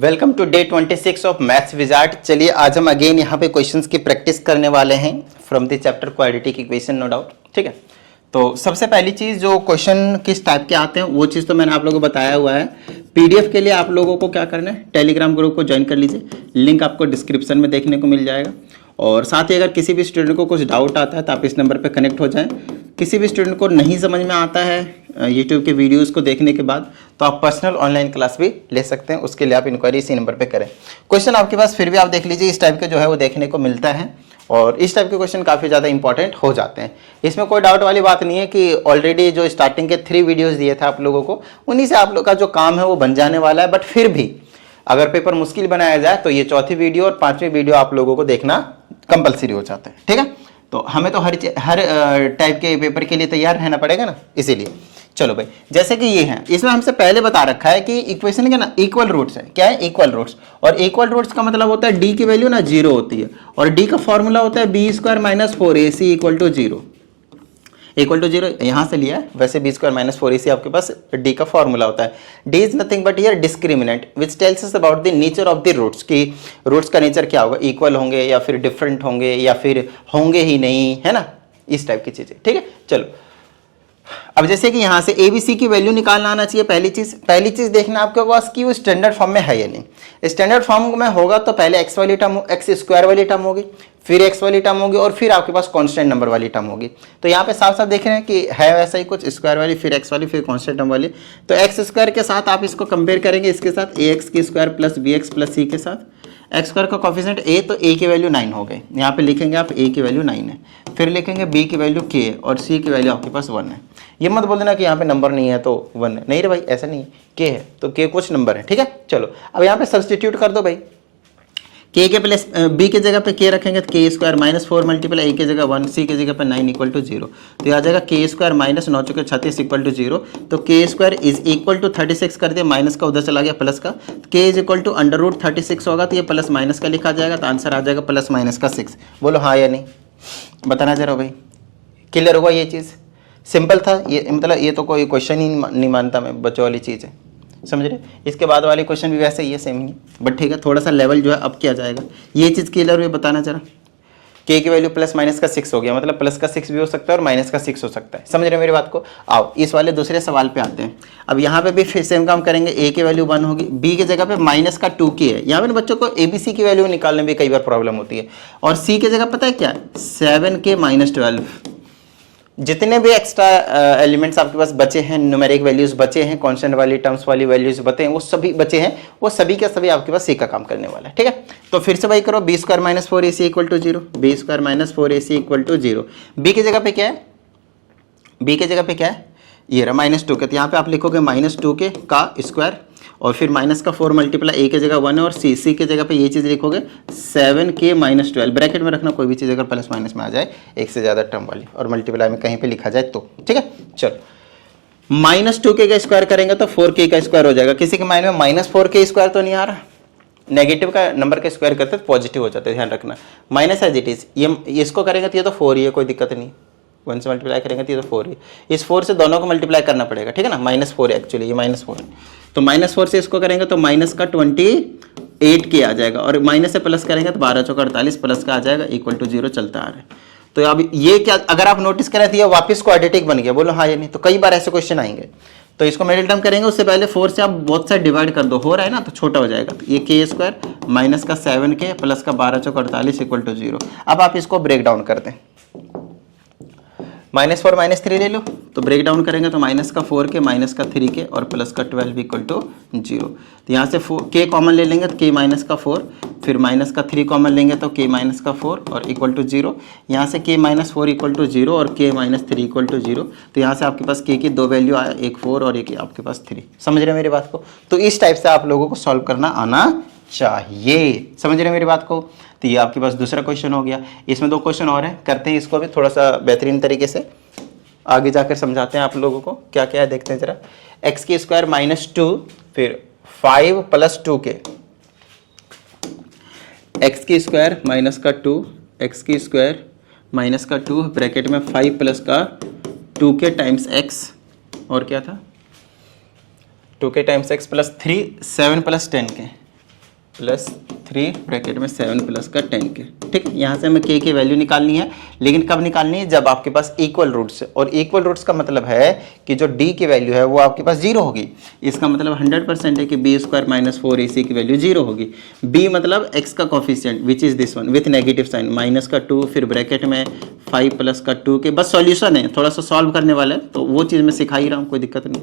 Welcome to day 26 of maths wizard. चलिए आज हम अगेन यहाँ पे क्वेश्चंस की प्रैक्टिस करने वाले हैं from the chapter quadratic equation, no doubt. ठीक है, तो सबसे पहली चीज़ जो क्वेश्चन किस टाइप के आते हैं वो चीज़ तो मैंने आप लोगों को बताया हुआ है। पीडीएफ के लिए आप लोगों को क्या करना है, टेलीग्राम ग्रुप को ज्वाइन कर लीजिए, लिंक आपको डिस्क्रिप्शन में देखने को मिल जाएगा। और साथ ही अगर किसी भी स्टूडेंट को कुछ डाउट आता है तो आप इस नंबर पर कनेक्ट हो जाएं। किसी भी स्टूडेंट को नहीं समझ में आता है यूट्यूब के वीडियोस को देखने के बाद तो आप पर्सनल ऑनलाइन क्लास भी ले सकते हैं, उसके लिए आप इंक्वायरी इसी नंबर पे करें। क्वेश्चन आपके पास फिर भी आप देख लीजिए इस टाइप के जो है वो देखने को मिलता है और इस टाइप के क्वेश्चन काफ़ी ज़्यादा इंपॉर्टेंट हो जाते हैं। इसमें कोई डाउट वाली बात नहीं है कि ऑलरेडी जो स्टार्टिंग के 3 वीडियोज़ दिए थे आप लोगों को, उन्हीं से आप लोग का जो काम है वो बन जाने वाला है। बट फिर भी अगर पेपर मुश्किल बनाया जाए तो ये चौथी वीडियो और 5वीं वीडियो आप लोगों को देखना कंपलसरी हो जाता है। ठीक है, तो हमें तो हर टाइप के पेपर के लिए तैयार रहना पड़ेगा ना, इसीलिए चलो भाई। जैसे कि ये है, इसमें हमसे पहले बता रखा है कि इक्वेशन क्या ना इक्वल रूट्स है। क्या है? Equal roots. और इक्वल रूट्स का मतलब होता है डी की वैल्यू ना 0 होती है और डी का फॉर्मूला होता है b² - 4ac = 0 इक्वल टू 0 यहाँ से लिया है। वैसे b² - 4ac आपके पास d का फॉर्मूला होता है। d is nothing but here discriminant which tells us about the nature of the roots, की रूट्स का नेचर क्या होगा, इक्वल होंगे या फिर डिफरेंट होंगे या फिर होंगे ही नहीं, है ना, इस टाइप की चीजें। ठीक है, चलो अब जैसे कि यहाँ से ए बी सी की वैल्यू निकालना आना चाहिए। पहली चीज देखना आपके पास कि वो स्टैंडर्ड फॉर्म में है या नहीं। स्टैंडर्ड फॉर्म में होगा तो पहले एक्स वाली टर्म x² वाली टर्म होगी, फिर x वाली टर्म होगी और फिर आपके पास कांस्टेंट नंबर वाली टर्म होगी। तो यहाँ पे साफ साफ देख रहे हैं कि है वैसा ही कुछ, स्क्वायर वाली फिर x वाली फिर कांस्टेंट नंबर वाली। तो x² के साथ आप इसको कंपेयर करेंगे इसके साथ ax² + bx + c के साथ। x² का कोफिशिएंट a तो a की वैल्यू 9 हो गई, यहाँ पे लिखेंगे आप a की वैल्यू 9 है, फिर लिखेंगे b की वैल्यू k है और c की वैल्यू आपके पास 1 है। ये मत बोल देना कि यहाँ पे नंबर नहीं है तो 1 है, नहीं रे भाई ऐसा नहीं है, k है तो k कुछ नंबर है। ठीक है, चलो अब यहाँ पे सब्सटीट्यूट कर दो भाई। k के प्लस b के जगह पे k रखेंगे तो k² - 4 × a की जगह 1, c की जगह पे 9 = 0। तो यहाँ आ जाएगा k² - 9 × 36 = 0। तो k² = 36 कर दिया, माइनस का उधर चला गया प्लस का, k = √36 होगा तो ये प्लस माइनस का लिखा जाएगा, तो आंसर आ जाएगा +- 6। बोलो हाँ या नहीं, बताना जरा भाई। क्लियर होगा ये चीज़? सिंपल था ये, मतलब ये तो कोई क्वेश्चन ही नहीं मानता मैं, बच्चों वाली चीज़ है, समझ रहे। इसके बाद वाले क्वेश्चन भी वैसे ही है, सेम ही है, बट ठीक है थोड़ा सा लेवल जो है अब किया जाएगा। ये चीज़ क्लियर हुई, बताना जरा। k की वैल्यू +- 6 हो गया, मतलब प्लस का 6 भी हो सकता है और माइनस का 6 हो सकता है, समझ रहे मेरी बात को। आओ इस वाले दूसरे सवाल पे आते हैं। अब यहाँ पे भी फिर सेम काम करेंगे, a की वैल्यू 1 होगी, b की जगह पे -2k है। यहाँ पे बच्चों को abc की वैल्यू निकालने में कई बार प्रॉब्लम होती है। और c की जगह पता है क्या है, 7k - 12। जितने भी एक्स्ट्रा एलिमेंट्स आपके पास बचे हैं, न्यूमेरिक वैल्यूज बचे हैं, कांस्टेंट वाली टर्म्स वाली वैल्यूज बचे हैं, वो सभी बचे हैं, वो सभी के सभी आपके पास सी का काम करने वाला है। ठीक है, तो फिर से भाई करो, b² - 4ac = 0, b² - 4ac = 0। b की जगह पे क्या है, b की जगह पे क्या है, ये रहा -2k, तो यहाँ पे आप लिखोगे -2k का स्क्वायर और फिर माइनस का 4 × a की जगह 1 है और c की जगह पे ये चीज़ लिखोगे 7k - 12। ब्रैकेट में रखना, कोई भी चीज़ अगर प्लस माइनस में आ जाए एक से ज़्यादा टर्म वाली और मल्टीप्लाई में कहीं पे लिखा जाए तो। ठीक है, चलो -2k का स्क्वायर करेंगे तो 4k का स्क्वायर हो जाएगा। किसी के माइंड में -4k स्क्वायर तो नहीं आ रहा, नेगेटिव का नंबर का स्क्वायर करते तो पॉजिटिव हो जाते, ध्यान रखना। माइनस एज इट इज, ये इसको करेंगे तो ये तो 4 ही है, कोई दिक्कत नहीं। 1 से मल्टीप्लाई करेंगे तो ये तो 4 ही, इस 4 से दोनों को मल्टीप्लाई करना पड़ेगा। ठीक है ना, -4 है एक्चुअली, ये -4 है, तो -4 से इसको करेंगे तो माइनस का 28k आ जाएगा और माइनस से प्लस करेंगे तो 12 × 4 = 48 प्लस का आ जाएगा = 0 चलता आ रहा है। तो अब ये क्या, अगर आप नोटिस करें तो ये वापस क्वाड्रेटिक बन गया, बोलो हाँ या नहीं। तो कई बार ऐसे क्वेश्चन आएंगे, तो इसको मिडिल टर्म करेंगे, उससे पहले 4 से आप बोथ साइड डिवाइड कर दो, हो रहा है ना, तो छोटा हो जाएगा। तो ये k² माइनस का 7k प्लस का 12 × 48 = 0। अब आप इसको ब्रेक डाउन कर दें, -4 -3 ले लो, तो ब्रेक डाउन करेंगे तो माइनस का 4k माइनस का 3k और प्लस का 12 = 0। तो यहाँ से k कॉमन ले लेंगे तो k माइनस का 4, फिर माइनस का 3 कॉमन लेंगे तो k माइनस का 4 और = 0। यहाँ से k - 4 = 0 और k - 3 = 0। तो यहाँ से आपके पास k की 2 वैल्यू आया, एक 4 और एक आपके पास 3। समझ रहे मेरी बात को? तो इस टाइप से आप लोगों को सॉल्व करना आना चाहिए, समझ रहे मेरी बात को। तो ये आपके पास दूसरा क्वेश्चन हो गया। इसमें 2 क्वेश्चन और हैं, करते हैं इसको भी थोड़ा सा बेहतरीन तरीके से, आगे जाकर समझाते हैं आप लोगों को क्या क्या है, देखते हैं जरा। x² - 2 फिर 5 + 2k, x² - 2 x² - 2 ब्रैकेट में 5 प्लस का 2k टाइम्स x और क्या था 2k times x plus 3 7 + 10k plus 3 bracket में 7 प्लस का 10k। ठीक है, यहाँ से हमें k की वैल्यू निकालनी है, लेकिन कब निकालनी है? जब आपके पास इक्वल रूट्स है, और इक्वल रूट्स का मतलब है कि जो d की वैल्यू है वो आपके पास 0 होगी। इसका मतलब 100% है कि b स्क्वायर माइनस 4ac की वैल्यू 0 होगी। b मतलब x का coefficient which is this one with negative sign, minus का 2 फिर ब्रैकेट में 5 प्लस का 2k। बस सॉल्यूशन है, थोड़ा सा सॉल्व करने वाला है, तो वो चीज़ मैं सिखा ही रहा हूँ, कोई दिक्कत नहीं।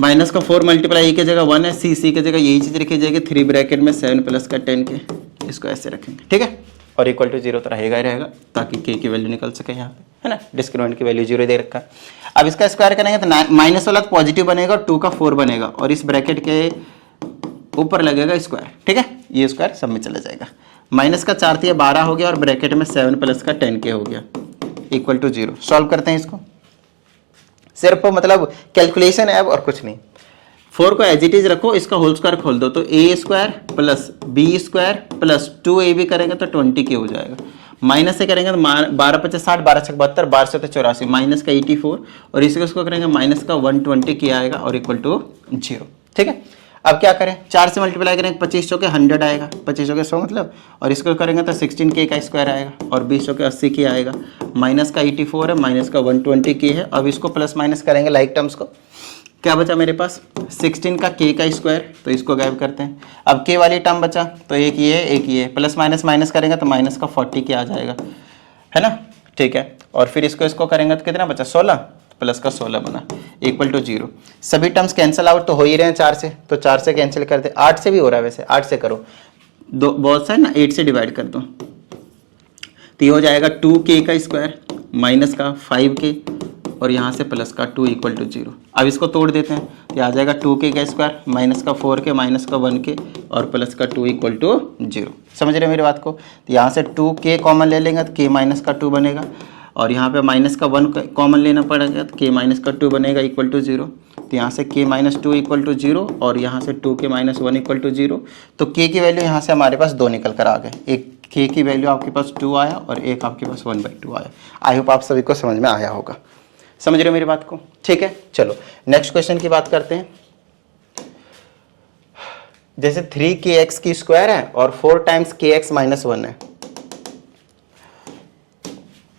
माइनस का 4 मल्टीप्लाई की जगह 1 है, सी की जगह यही चीज रखी जाएगी, 3 ब्रैकेट में 7 प्लस का 10k, इसको ऐसे रखेंगे। ठीक है, और इक्वल टू 0 तो रहेगा ही रहेगा, ताकि k की वैल्यू निकल सके यहाँ पे, है ना। डिस्क्रिमिनेंट की वैल्यू 0 दे रखा है। अब इसका स्क्वायर करेंगे तो माइनस वाला तो पॉजिटिव बनेगा, 2 का 4 बनेगा, और इस ब्रैकेट के ऊपर लगेगा स्क्वायर। ठीक है, ये स्क्वायर सब में चला जाएगा। माइनस का 4 थी 12 हो गया, और ब्रैकेट में 7 प्लस का 10k हो गया, इक्वल टू 0। सॉल्व करते हैं इसको, सिर्फ मतलब कैलकुलेशन है अब, और कुछ नहीं। 4 को एज इट इज रखो, इसका होल स्क्वायर खोल दो, तो a square plus b square plus 2ab करेंगे तो 20k हो जाएगा। माइनस से करेंगे तो 12 50 60, 12 6 72, 12 से 84, माइनस का 84, और इसको करेंगे माइनस का 120k आएगा, और इक्वल टू 0। ठीक है, अब क्या करें? 4 से मल्टीप्लाई करेंगे, 25 चौके 100 आएगा, 25 चौके 100 मतलब, और इसको करेंगे तो 16k का स्क्वायर आएगा, और 20 चौके 80k आएगा। माइनस का 84 है, माइनस का 120k है। अब इसको प्लस माइनस करेंगे लाइक टर्म्स को, क्या बचा मेरे पास? 16 का k का स्क्वायर, तो इसको गायब करते हैं। अब k वाली टर्म बचा, तो एक ये है एक ये है, प्लस माइनस माइनस करेंगे तो माइनस का 40k आ जाएगा, है ना। ठीक है, और फिर इसको करेंगे तो कितना बचा? 16 प्लस का 16 बना, इक्वल टू 0। सभी टर्म्स कैंसिल आउट तो हो ही रहे हैं 4 से, तो 4 से कैंसिल कर दे। 8 से भी हो रहा है वैसे, 8 से करो, दो बहुत सा है ना, 8 से डिवाइड कर दो, तो ये हो जाएगा 2k का स्क्वायर माइनस का 5k, और यहाँ से प्लस का 2 इक्वल टू 0। अब इसको तोड़ देते हैं, ये आ जाएगा 2k का स्क्वायर माइनस का 4k माइनस का 1k, और प्लस का 2 इक्वल टू 0। समझ रहे हैं मेरी बात को? तो यहाँ से 2k कॉमन ले लेंगे तो k माइनस का 2 बनेगा, और यहाँ पे माइनस का 1 कॉमन लेना पड़ेगा तो k माइनस का 2 बनेगा, इक्वल टू 0। तो यहाँ से k माइनस 2 इक्वल टू 0, और यहाँ से 2k माइनस 1 इक्वल टू 0। तो k की वैल्यू यहाँ से हमारे पास 2 निकल कर आ गए, एक k की वैल्यू आपके पास 2 आया, और एक आपके पास 1/2 आया। आई होप आप सभी को समझ में आया होगा। समझ रहे हो मेरी बात को? ठीक है, चलो नेक्स्ट क्वेश्चन की बात करते हैं। जैसे 3kx की स्क्वायर है और 4 टाइम्स kx माइनस 1 है।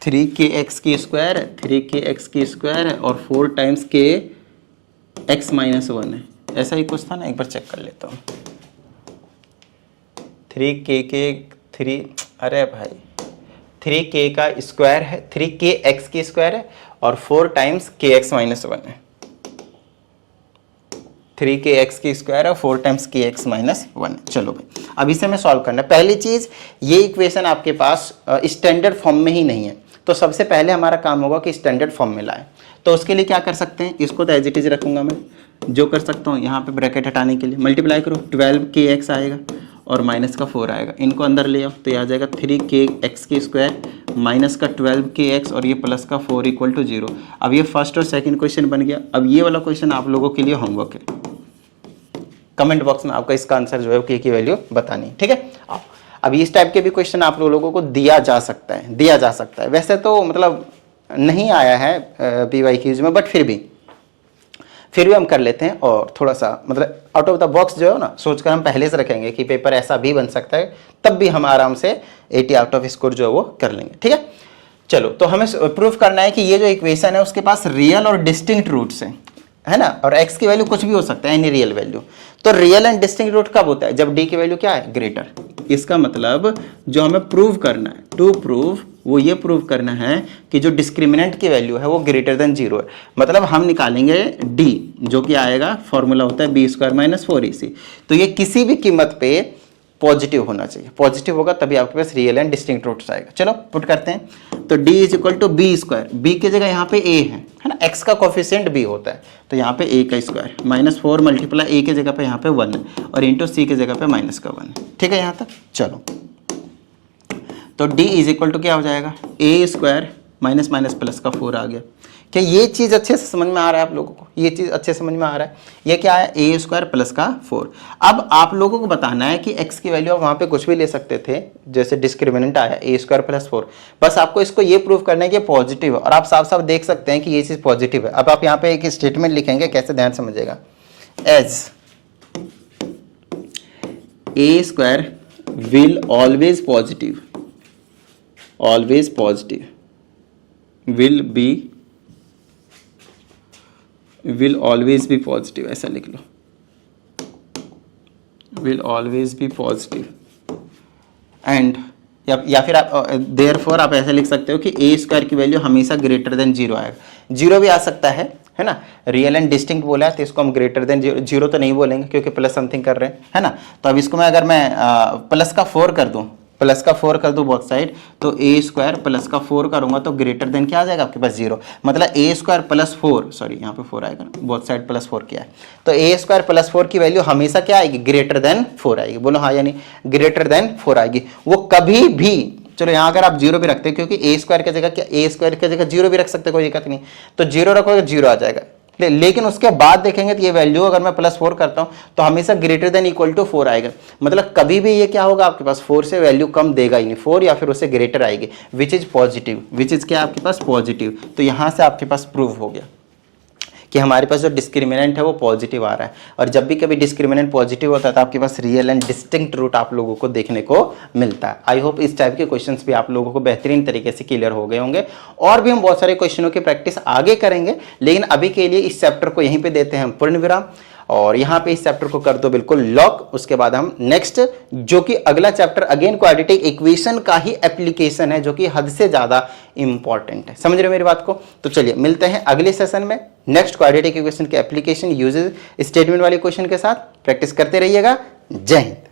3kx की स्क्वायर है, 3kx की स्क्वायर है, और 4 टाइम्स kx माइनस 1 है। ऐसा ही कुछ था ना, एक बार चेक कर लेता हूँ। 3 k का स्क्वायर है, 3kx की स्क्वायर है, और 4 टाइम्स kx माइनस 1 है। 3kx की स्क्वायर है, 4 टाइम्स kx माइनस 1। चलो भाई, अब इसे हमें सॉल्व करना है। पहली चीज, ये इक्वेशन आपके पास स्टैंडर्ड फॉर्म में ही नहीं है, तो सबसे पहले हमारा काम होगा कि स्टैंडर्ड फॉर्म में लाएं। तो उसके लिए क्या कर सकते हैं? इसको तो एज इट इज रखूंगा मैं, जो कर सकता हूँ यहाँ पे ब्रैकेट हटाने के लिए मल्टीप्लाई करो, 12kx आएगा और माइनस का 4 आएगा, इनको अंदर ले आओ, तो ये आ जाएगा 3kx की स्क्वायर माइनस का 12kx, और ये प्लस का 4 इक्वल टू 0। अब ये फर्स्ट और सेकंड क्वेश्चन बन गया। अब ये वाला क्वेश्चन आप लोगों के लिए होमवर्क है, कमेंट बॉक्स में आपका इसका आंसर जो है k की वैल्यू बतानी। ठीक है, अब इस टाइप के भी क्वेश्चन आप लोगों को दिया जा सकता है, वैसे तो मतलब नहीं आया है PYQs में, बट फिर भी हम कर लेते हैं, और थोड़ा सा मतलब आउट ऑफ द बॉक्स जो है ना, सोचकर हम पहले से रखेंगे कि पेपर ऐसा भी बन सकता है, तब भी हम आराम से 80 आउट ऑफ स्कोर जो है वो कर लेंगे। ठीक है, चलो, तो हमें प्रूफ करना है कि ये जो इक्वेशन है उसके पास रियल और डिस्टिंक्ट रूट्स हैं, है ना, और x की वैल्यू कुछ भी हो सकता है, एनी रियल वैल्यू। तो रियल एंड डिस्टिंक्ट रूट कब होता है? जब d की वैल्यू क्या है? ग्रेटर। इसका मतलब जो हमें प्रूव करना है, टू प्रूव, वो ये प्रूव करना है कि जो डिस्क्रिमिनेंट की वैल्यू है वो ग्रेटर देन 0 है। मतलब हम निकालेंगे d, जो कि आएगा, फॉर्मूला होता है b स्क्वायर माइनस 4ac। तो ये किसी भी कीमत पे पॉजिटिव होना चाहिए, पॉजिटिव होगा तभी आपके पास रियल एंड डिस्टिंक्ट रूट्स आएगा। चलो पुट करते हैं, तो d is equal to B square, B की जगह यहाँ पे a है ना, x का कोफिशिएंट b होता है, तो यहाँ पे a का स्क्वायर माइनस 4 मल्टीप्लाई a की जगह पे यहाँ पे 1 है, और इंटू c की जगह पे माइनस का 1 है। ठीक है यहाँ तक? चलो, तो d इज इक्वल टू क्या हो जाएगा? a square minus minus plus का 4 आ गया। क्या ये चीज़ अच्छे से समझ में आ रहा है आप लोगों को? ये चीज़ अच्छे से समझ में आ रहा है? ये क्या है? a स्क्वायर प्लस का 4। अब आप लोगों को बताना है कि x की वैल्यू आप वहाँ पे कुछ भी ले सकते थे, जैसे डिस्क्रिमिनेंट आया a स्क्वायर प्लस 4, बस आपको इसको ये प्रूव करना है कि पॉजिटिव है, और आप साफ साफ देख सकते हैं कि ये चीज़ पॉजिटिव है। अब आप यहाँ पे एक स्टेटमेंट लिखेंगे, कैसे ध्यान समझिएगा, as a square will always positive, always positive, will always be positive, ऐसा लिख लो, will always be positive. And या फिर आप देयरफॉर आप ऐसे लिख सकते हो कि ए स्क्वायर की वैल्यू हमेशा ग्रेटर देन 0 आएगा। 0 भी आ सकता है ना, रियल एंड डिस्टिंक्ट बोला है तो इसको हम ग्रेटर देन 0 तो नहीं बोलेंगे क्योंकि प्लस समथिंग कर रहे हैं, है ना। तो अब इसको मैं अगर मैं प्लस का 4 कर दूं, प्लस का 4 कर दूं बोथ साइड, तो ए स्क्वायर प्लस का 4 करूंगा तो ग्रेटर देन क्या आ जाएगा आपके पास 0, मतलब ए स्क्वायर प्लस 4, सॉरी यहाँ पे 4 आएगा, बोथ साइड प्लस 4 किया है, तो ए स्क्वायर प्लस 4 की वैल्यू हमेशा क्या आएगी, ग्रेटर देन 4 आएगी। बोलो हाँ या नहीं, ग्रेटर देन 4 आएगी। वो कभी भी, चलो यहाँ अगर आप 0 भी रखते हैं, क्योंकि ए स्क्वायर की जगह क्या, ए स्क्वायर की जगह 0 भी रख सकते, कोई दिक्कत नहीं, तो 0 रखोगे 0 आ जाएगा। लेकिन उसके बाद देखेंगे तो ये वैल्यू अगर मैं प्लस 4 करता हूं तो हमेशा ग्रेटर देन इक्वल टू 4 आएगा, मतलब कभी भी ये क्या होगा आपके पास 4 से वैल्यू कम देगा ही नहीं, 4 या फिर उससे ग्रेटर आएगी, which is positive, which is क्या आपके पास पॉजिटिव। तो यहां से आपके पास प्रूव हो गया कि हमारे पास जो डिस्क्रिमिनेंट है वो पॉजिटिव आ रहा है। और जब भी कभी डिस्क्रिमिनेंट पॉजिटिव होता है तो आपके पास रियल एंड डिस्टिंक्ट रूट आप लोगों को देखने को मिलता है। आई होप इस टाइप के क्वेश्चंस भी आप लोगों को बेहतरीन तरीके से क्लियर हो गए होंगे। और भी हम बहुत सारे क्वेश्चनों की प्रैक्टिस आगे करेंगे, लेकिन अभी के लिए इस चैप्टर को यहीं पे देते हैं हम पूर्ण विराम, और यहाँ पे इस चैप्टर को कर दो बिल्कुल लॉक। उसके बाद हम नेक्स्ट, जो कि अगला चैप्टर अगेन क्वाड्रेटिक इक्वेशन का ही एप्लीकेशन है, जो कि हद से ज्यादा इंपॉर्टेंट है। समझ रहे हो मेरी बात को? तो चलिए मिलते हैं अगले सेशन में नेक्स्ट क्वाड्रेटिक इक्वेशन के एप्लीकेशन यूजेस स्टेटमेंट वाले क्वेश्चन के साथ। प्रैक्टिस करते रहिएगा। जय हिंद।